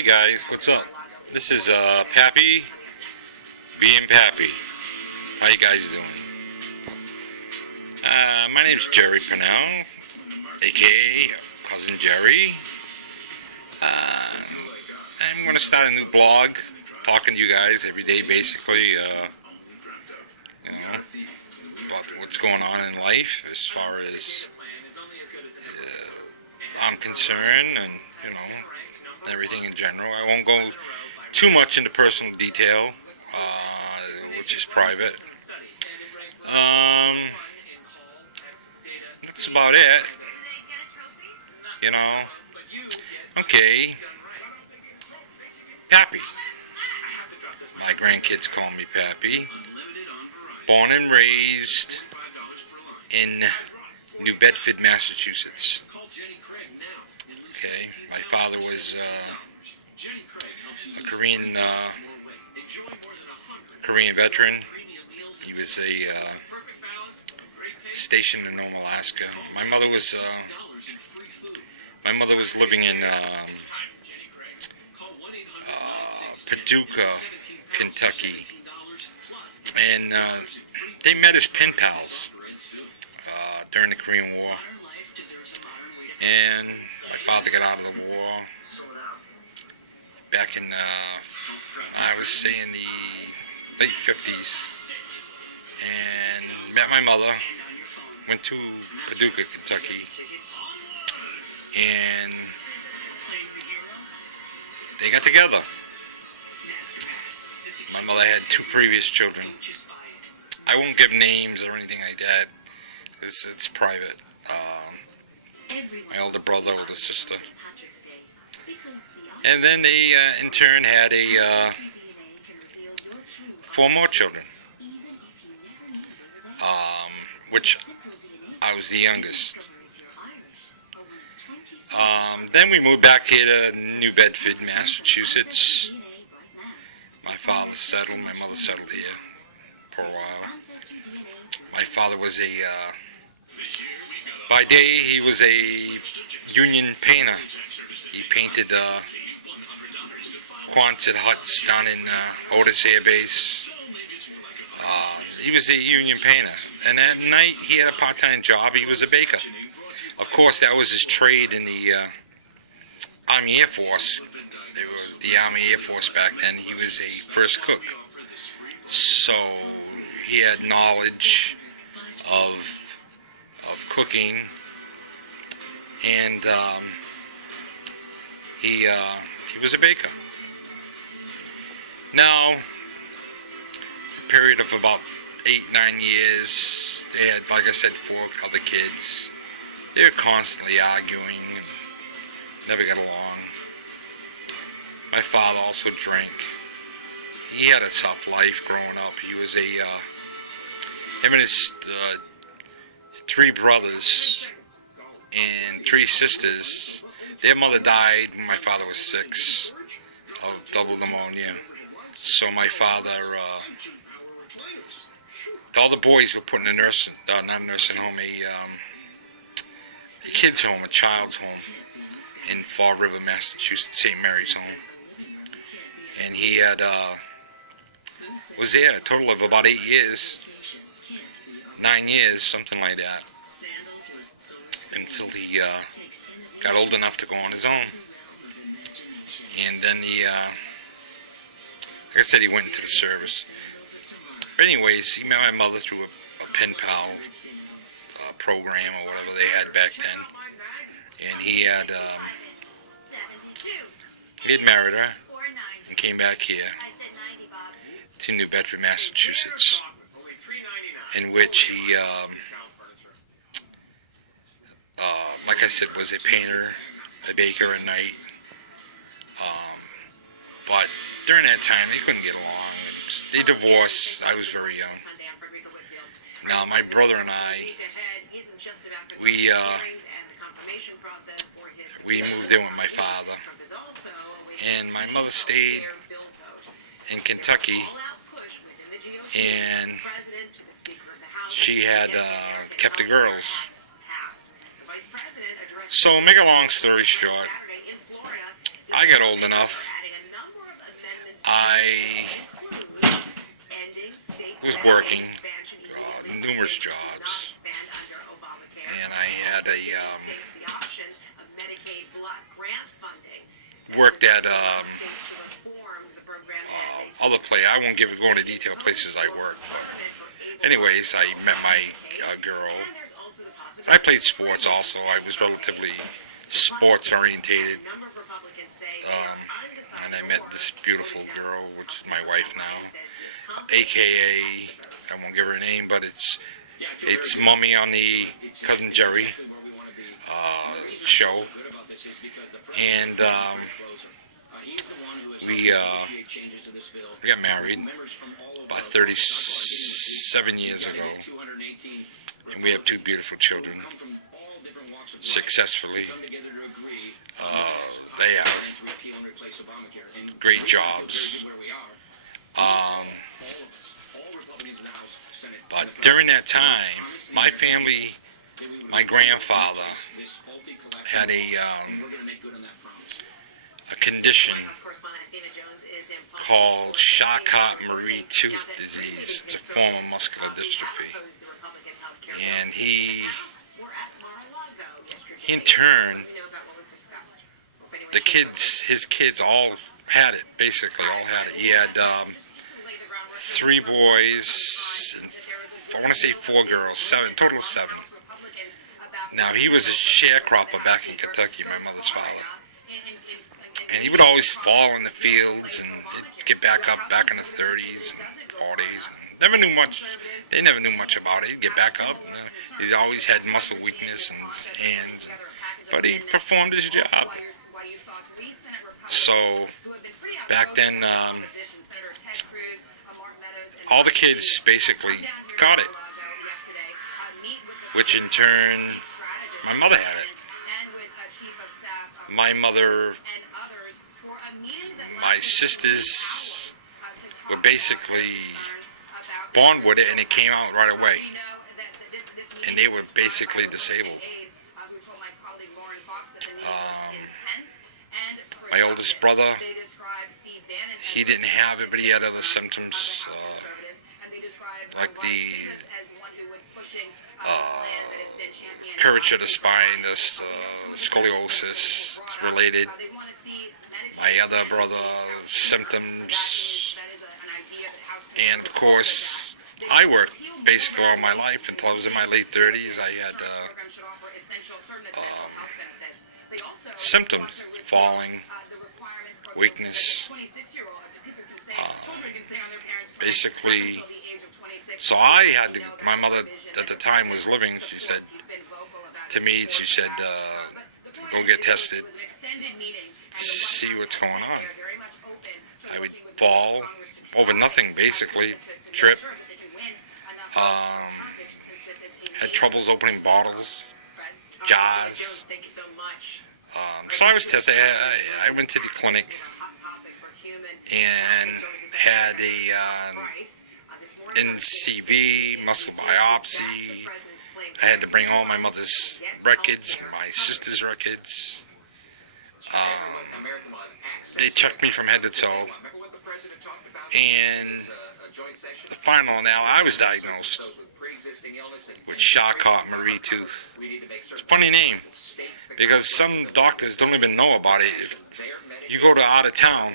Hey guys, what's up? This is Pappy being Pappy. How you guys doing? My name's Jerry Purnell, aka Cousin Jerry. I'm going to start a new blog, talking to you guys every day basically, about what's going on in life as far as I'm concerned, and everything in general. I won't go too much into personal detail, which is private. That's about it. Okay. Pappy. My grandkids call me Pappy. Born and raised in New Bedford, Massachusetts. Okay, my father was a Korean veteran. He was stationed in Alaska. My mother was living in Paducah, Kentucky, and they met as pen pals during the Korean War. And my father got out of the war back in, I would say in the late 50s, and met my mother, went to Paducah, Kentucky, and they got together. My mother had 2 previous children. I won't give names or anything like that. It's private. My older brother, older sister. And then they, in turn, had 4 more children, which I was the youngest. Then we moved back here to New Bedford, Massachusetts. My father settled, my mother settled here for a while. My father was by day he was a union painter. He painted Quonset huts down in Otis Air Base. He was a union painter, and at night he had a part-time job. He was a baker. Of course, that was his trade in the Army Air Force. They were the Army Air Force back then. He was a first cook, so he had knowledge of cooking, and he was a baker. Now, a period of about 8-9 years, they had, like I said, 4 other kids. They were constantly arguing, never got along. My father also drank. He had a tough life growing up. He was him and his 3 brothers and 3 sisters. Their mother died when my father was 6 of double pneumonia. So my father, all the boys were put in a not a nursing home, a kid's home, a child's home in Fall River, Massachusetts, St. Mary's home. And he had, was there a total of about 8 years, 9 years, something like that, until he got old enough to go on his own. And then like I said, he went into the service. But anyways, he met my mother through a pen pal program or whatever they had back then. And he had married her and came back here to New Bedford, Massachusetts, in which he, like I said, was a painter, a baker at night. But during that time, they couldn't get along. They divorced. I was very young. Now, my brother and I, we moved in with my father, and my mother stayed in Kentucky, and she had kept the girls. So, make a long story short, I got old old enough, I was working numerous jobs, and I had worked at other I won't go into detail places I worked, but anyways, I met my girl. I played sports also. I was relatively sports orientated, and I met this beautiful girl, which is my wife now, AKA, I won't give her a name, but it's Mummy on the Cousin Jerry show, and we got married about 37 years ago, and we have two beautiful children, successfully. They have great jobs, but during that time, my family, my grandfather had a condition called Charcot-Marie Tooth disease. It's a form of muscular dystrophy, and he in turn, his kids all had it, basically all had it. He had 3 boys, and I want to say 4 girls, total of 7. Now, he was a sharecropper back in Kentucky, my mother's father. And he would always fall in the fields and he'd get back up back in the 30s and 40s. And never knew much. They never knew much about it. He'd get back up. And he's always had muscle weakness in his hands. But he performed his job. So, back then, all the kids basically got it. Which in turn, my mother had it. My mother, my sisters were basically born with it, and it came out right away. And they were basically disabled. My oldest brother, he didn't have it, but he had other symptoms, like the curvature of the spine, this scoliosis, it's related. My other brother, symptoms, and of course, I worked basically all my life until I was in my late 30s. I had symptoms, falling, weakness, basically. So I had to, my mother at the time was living, she said to me, she said, go get tested, see what's going on. I would fall over nothing, basically, trip, had troubles opening bottles, jars. So I was tested. I went to the clinic and had a NCV, muscle biopsy. I had to bring all my mother's records, my sister's records. They checked me from head to toe. And the final now, I was diagnosed with Charcot-Marie Tooth. It's a funny name, because some doctors don't even know about it. If you go to out of town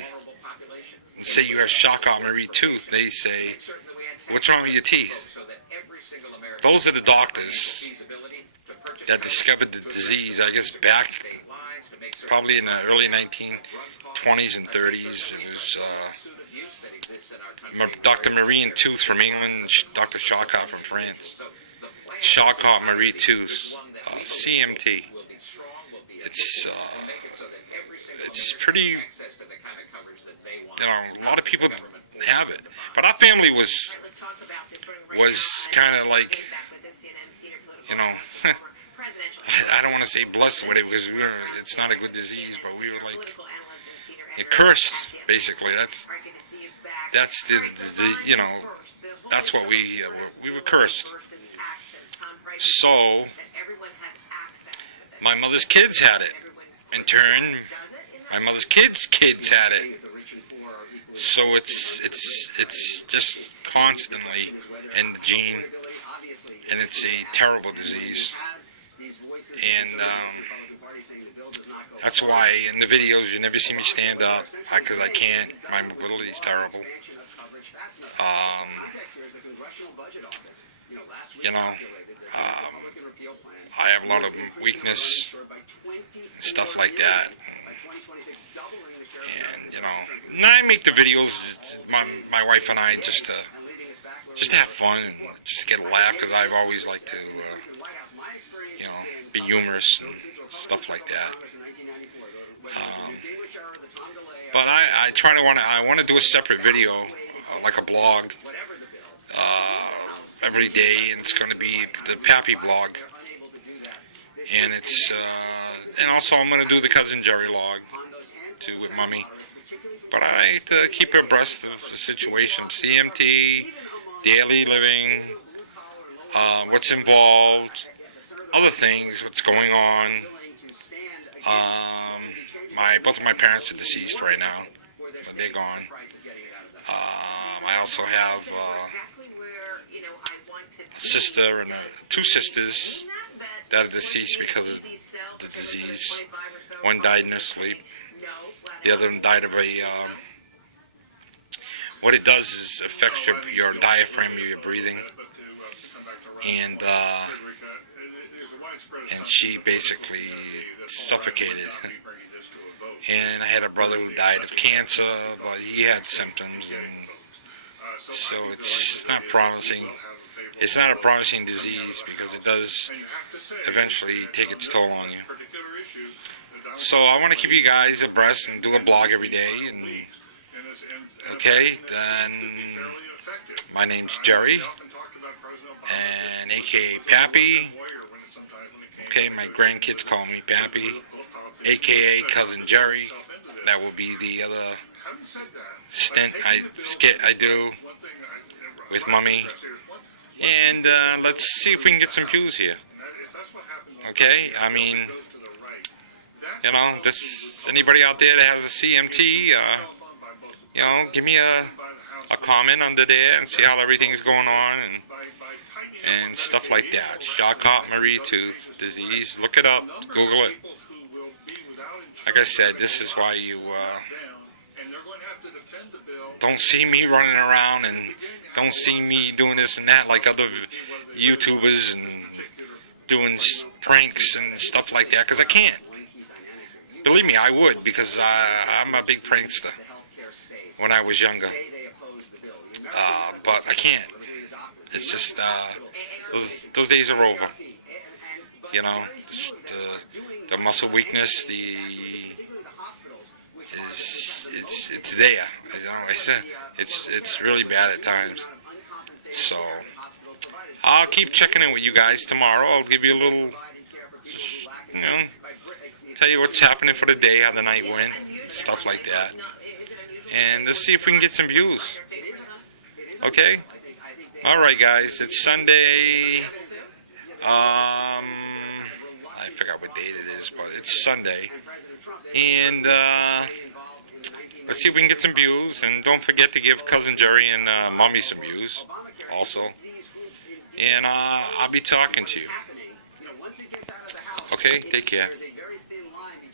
and say you have Charcot-Marie Tooth, they say, what's wrong with your teeth? Those are the doctors that discovered the disease, I guess, back probably in the early 1920s and 30s. It was Dr. Marine Tooth from England, Dr. Charcot from France. Charcot-Marie Tooth, CMT. It's pretty, a lot of people have it. But our family was kind of like, I don't want to say blessed with it, because it's not a good disease, but we were like cursed, basically. That's the that's what we were cursed. So my mother's kids had it. In turn, My mother's kids had it. So it's just constantly in the gene, and it's a terrible disease. And that's why in the videos you never see me stand up, because I can't. My mobility is terrible. You know, I have a lot of weakness, stuff like that. And you know, and I make the videos, my wife and I, just to have fun, just to get a laugh, because I've always liked to, you know, be humorous and stuff like that. But I want to do a separate video, like a blog, every day, and it's going to be the Pappy blog, and it's and also I'm going to do the Cousin Jerry log too with Mommy. But I like to keep abreast of the situation, CMT, daily living, what's involved, other things, what's going on. Both my parents are deceased right now. They're gone. I also have a sister and two sisters that are deceased because of the disease. One died in her sleep. The other one died of a, what it does is affects your diaphragm, your breathing. And she basically suffocated. And I had a brother who died of cancer, but he had symptoms. And so it's not promising. It's not a promising disease because it does eventually take its toll on you. So I want to keep you guys abreast and do a blog every day. And, okay, then my name's Jerry, and aka Pappy. Okay, my grandkids call me Pappy, aka Cousin Jerry. That will be the other stint I do with Mommy. And let's see if we can get some views here. Okay, I mean, you know, anybody out there that has a CMT, you know, give me a comment under there and see how everything's going on and stuff like that. Charcot-Marie tooth disease. Look it up. Google it. Like I said, this is why you don't see me running around and don't see me doing this and that like other YouTubers and doing pranks and stuff like that, because I can't. Believe me, I would, because I'm a big prankster when I was younger. But I can't. It's just, those days are over. You know, the muscle weakness, it's there. It's really bad at times. So I'll keep checking in with you guys tomorrow. I'll give you a little, you know, tell you what's happening for the day, how the night went, stuff like that. And let's see if we can get some views. Okay? Alright guys, it's Sunday. I forgot what date it is, but it's Sunday. And let's see if we can get some views. And don't forget to give Cousin Jerry and Mommy some views also. And I'll be talking to you. Okay, take care.